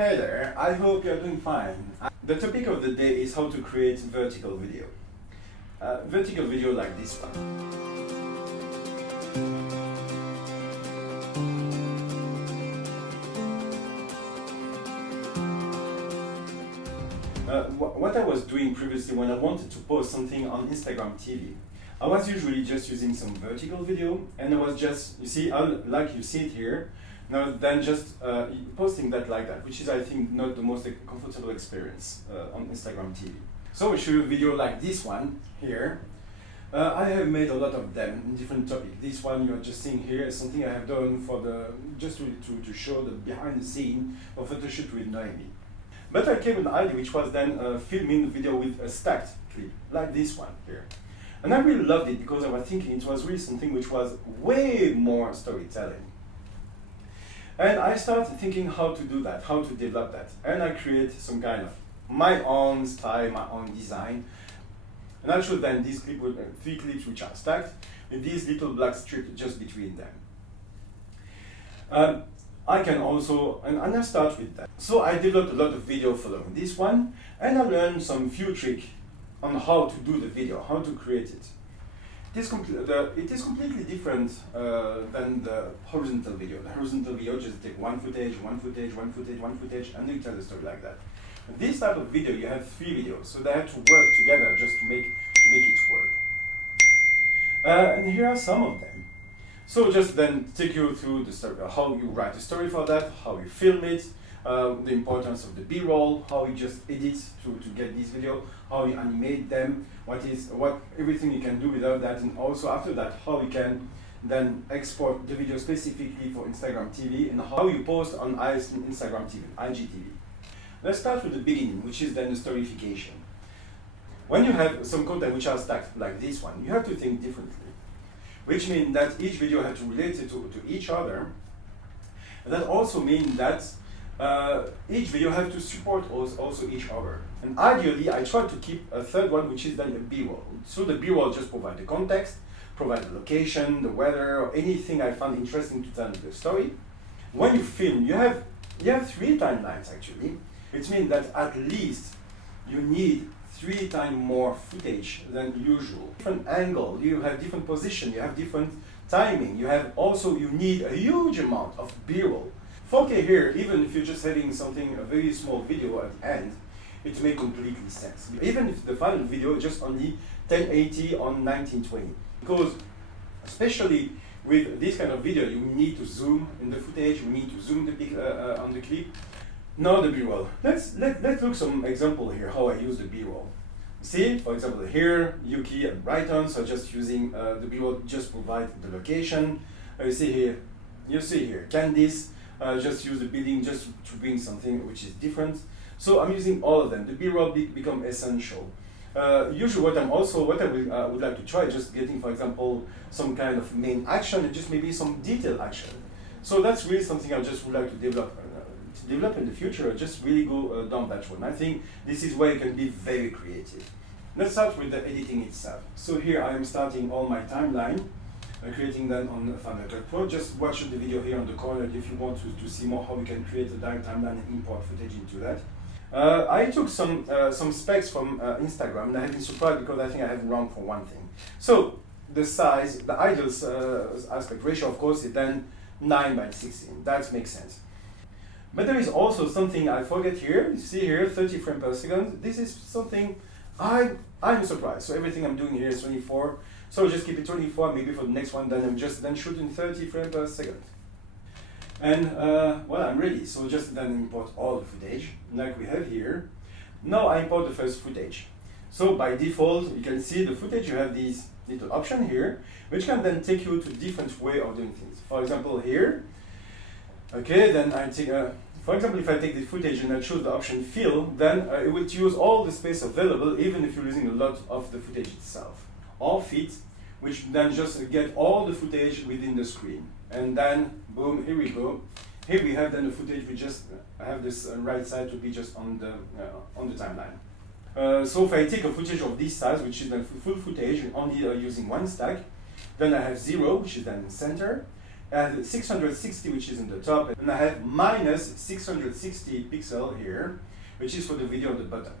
Hey there, I hope you're doing fine. The topic of the day is how to create vertical video. Vertical video like this one. What I was doing previously when I wanted to post something on Instagram TV, I was usually just using some vertical video, and I was just, you see, like you see it here, now then just posting that like that, which is I think not the most comfortable experience on Instagram TV. So I show you a video like this one here. I have made a lot of them in different topics. This one you're just seeing here is something I have done for just to show the behind the scene of photo shoot with Noemi. But I came with an idea which was then filming the video with a stacked clip, like this one here. And I really loved it because I was thinking it was really something which was way more storytelling. And I started thinking how to do that, how to develop that. And I create some kind of my own style, my own design. And I showed then these clips, three clips which are stacked, with these little black strips just between them. I can also, and I start with that. So I developed a lot of video following this one, and I learned some few tricks on how to do the video, how to create it. It is completely different than the horizontal video. The horizontal video just take one footage, and you tell the story like that. This type of video, you have three videos, so they have to work together just to make it work. And here are some of them. So just then take you through the story, how you write a story for that, how you film it, the importance of the B-roll, how you just edit to get this video, how you animate them, what everything you can do without that, and also after that, how you can then export the video specifically for Instagram TV, and how you post on Instagram TV, IGTV. Let's start with the beginning, which is then the storyfication. When you have some content which are stacked like this one, you have to think differently, which means that each video has to relate it to each other. And that also means that each video has to support also each other. And ideally, I try to keep a third one, which is then a B-roll. So the B-roll just provide the context, provide the location, the weather, or anything I found interesting to tell the story. When you film, you have three timelines actually, which means that at least you need 3 times more footage than usual. Different angle, you have different position, you have different timing, you need a huge amount of B-roll. 4K here, even if you're just having a very small video at the end, it makes completely sense. Even if the final video is just only 1080 on 1920. Because especially with this kind of video, you need to zoom in the footage, you need to zoom on the clip. Now the B-roll. Let's look some example here, how I use the B-roll. See, for example, here, Yuki and Brighton, so just using the B-roll, just provide the location. You see here, Candice, just use the building just to bring something which is different. So I'm using all of them. The B-roll become essential. Usually what I would like to try is just getting, for example, some kind of main action and just maybe some detailed action. So that's really something I just would like to develop in the future, just really go down that one. I think this is where you can be very creative. Let's start with the editing itself. So here I am starting all my timeline, creating them on Final Cut Pro. Just watch the video here on the corner if you want to see more how we can create a direct timeline and import footage into that. I took some specs from Instagram, and I have been surprised because I think I have wrong for one thing. So the size, the ideal aspect ratio, of course, is then 9:16. That makes sense. But there is also something I forget here. You see here, 30 frames per second. This is something I'm surprised. So everything I'm doing here is 24. So just keep it 24. Maybe for the next one, then I'm just shooting 30 frames per second. And well, I'm ready. So just then import all the footage like we have here. Now I import the first footage. So by default, you can see the footage. You have this little option here, which can then take you to different way of doing things. For example, here. Okay, then I take for example, if I take the footage and I choose the option fill, then it will use all the space available, even if you're using a lot of the footage itself. Or fit, which then just get all the footage within the screen. And then, boom, here we go. Here we have then the footage, we just have this right side to be just on the timeline. So if I take a footage of this size, which is the full footage, only using one stack, then I have 0, which is then center. I have 660, which is in the top, and I have minus 660 pixel here, which is for the video on the bottom.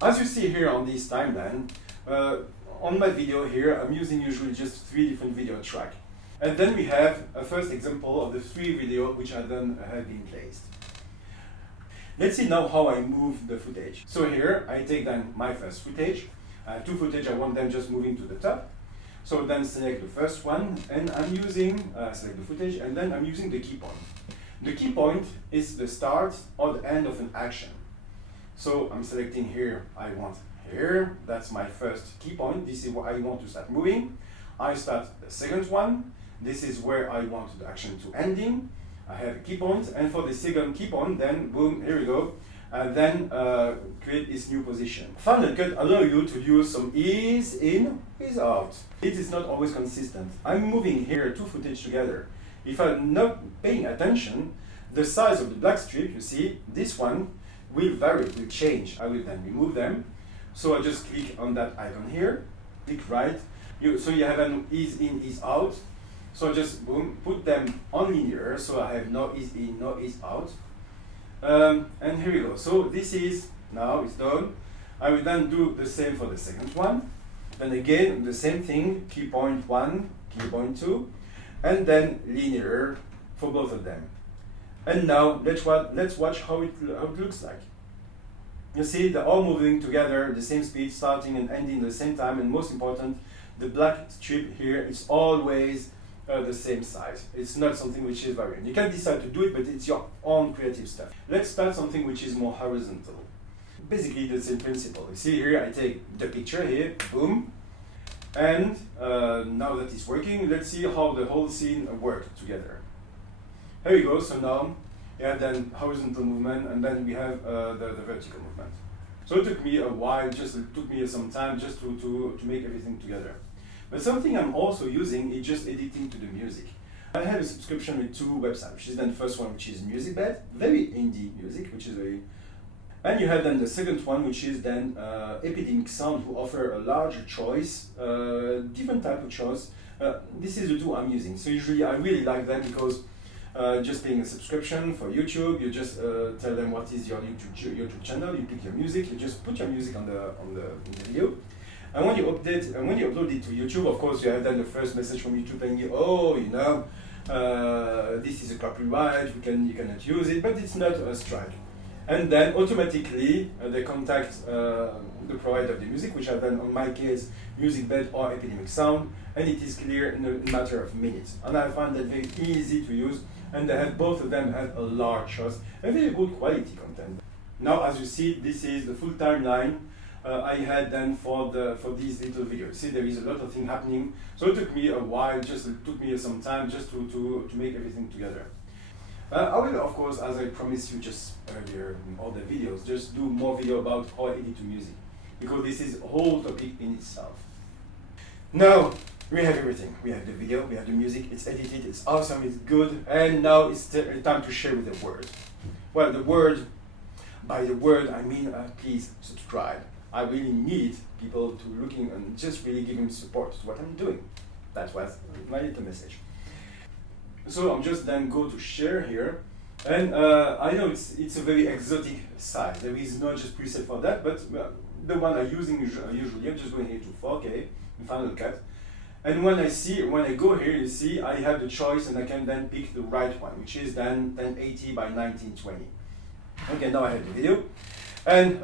As you see here on this timeline, on my video here, I'm using usually just 3 different video tracks. And then we have a first example of the 3 videos which have been placed. Let's see now how I move the footage. So here I take then my first footage. I have 2 footage, I want them just moving to the top. So then select the first one, and I'm using, select the footage, and then I'm using the key point. The key point is the start or the end of an action. So I'm selecting here, I want here, that's my first key point, this is where I want to start moving. I start the second one, this is where I want the action to ending. I have a key point, and for the second key point, then boom, here we go, then create this new position. Final Cut allows you to use some ease in, ease out. It is not always consistent. I'm moving here 2 footage together. If I'm not paying attention, the size of the black strip, you see, this one will vary, will change. I will then remove them. So I just click on that icon here, click right. So you have an ease in, ease out. So just boom, put them on linear, so I have no ease in, no ease out. And here we go. So this is, now it's done. I will then do the same for the second one. Then again, the same thing, key point 1, key point 2, and then linear for both of them. And now let's watch how it looks like. You see, they're all moving together, the same speed, starting and ending at the same time, and most important, the black strip here is always the same size. It's not something which is varying. You can decide to do it, but it's your own creative stuff. Let's start something which is more horizontal. Basically the same principle. You see here, I take the picture here, boom, and now that it's working, let's see how the whole scene works together. Here we go. So now you have then horizontal movement, and then we have the vertical movement. So it took me a while, it took me some time just to make everything together. But something I'm also using is just editing to the music. I have a subscription with 2 websites, which is then the first one, which is MusicBed, very indie music, which is very. And you have then the second one, which is then Epidemic Sound, who offer a larger choice, different type of choice. This is the 2 I'm using. So usually I really like them because just paying a subscription for YouTube, you just tell them what is your YouTube channel, you pick your music, you just put your music in the video. And when you upload it to YouTube, of course, you have then the first message from YouTube telling you, oh, you know, this is a copyright, you cannot use it, but it's not a strike. And then automatically they contact the provider of the music, which are then, in my case, MusicBed or Epidemic Sound, and it is clear in a matter of minutes. And I find that very easy to use, and they have, both of them have a large choice and very good quality content. Now, as you see, this is the full timeline I had then for these little videos. See, there is a lot of things happening, so it took me a while, it took me some time just to make everything together. I will, of course, as I promised you just earlier in all the videos, just do more video about how I edit to music, because this is a whole topic in itself. Now, we have everything. We have the video, we have the music, it's edited, it's awesome, it's good, and now it's time to share with the world. Well, by the word, I mean, please subscribe. I really need people to looking and just really giving support to what I'm doing. That was my little message. So I'm just then go to share here, and I know it's a very exotic size. There is not just preset for that, but the one I'm using usually, I'm just going here to 4K in Final Cut. And when I go here, you see I have the choice, and I can then pick the right one, which is then 1080 by 1920. Okay, now I have the video. And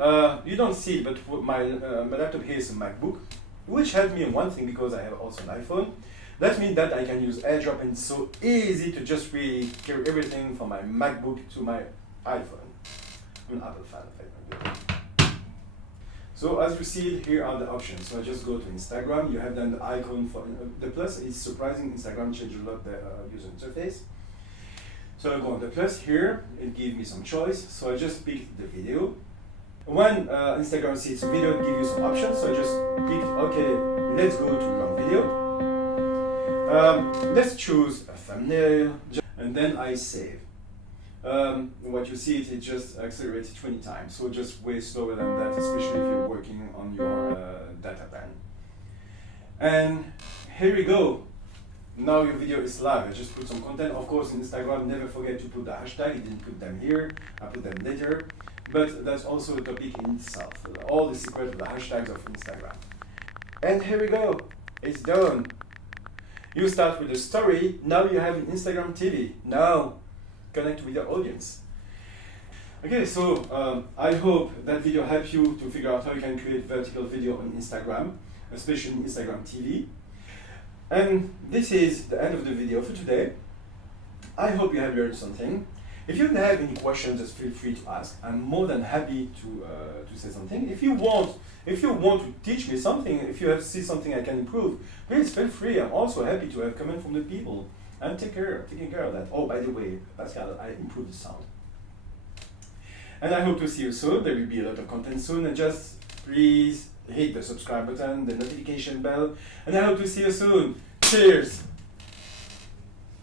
you don't see it, but my laptop here is a MacBook, which helped me in one thing because I have also an iPhone. That means that I can use AirDrop, and it's so easy to just really carry everything from my MacBook to my iPhone. I'm an Apple fan. So as you see, here are the options. So I just go to Instagram. You have then the icon for the plus. It's surprising, Instagram changed a lot the user interface. So I go on the plus here. It gives me some choice. So I just picked the video. When Instagram sees video, it gives you some options. So I just pick, okay, let's go to long video. Let's choose a thumbnail, and then I save. What you see, it just accelerated 20 times, so just way slower than that, especially if you're working on your data plan. And here we go. now your video is live. I just put some content. Of course, in Instagram, never forget to put the hashtag. I didn't put them here. I put them later. But that's also a topic in itself. All the secret of the hashtags of Instagram. And here we go. It's done. You start with a story. Now you have an Instagram TV. Now connect with your audience. Okay, so I hope that video helped you to figure out how you can create vertical video on Instagram, especially in Instagram TV. And this is the end of the video for today. I hope you have learned something. If you have any questions, just feel free to ask. I'm more than happy to say something. If you want to teach me something, if you see something I can improve, please feel free. I'm also happy to have comment from the people and taking care of that. Oh, by the way, Pascal, I improved the sound. And I hope to see you soon. There will be a lot of content soon. And just please hit the subscribe button, the notification bell. And I hope to see you soon. Cheers!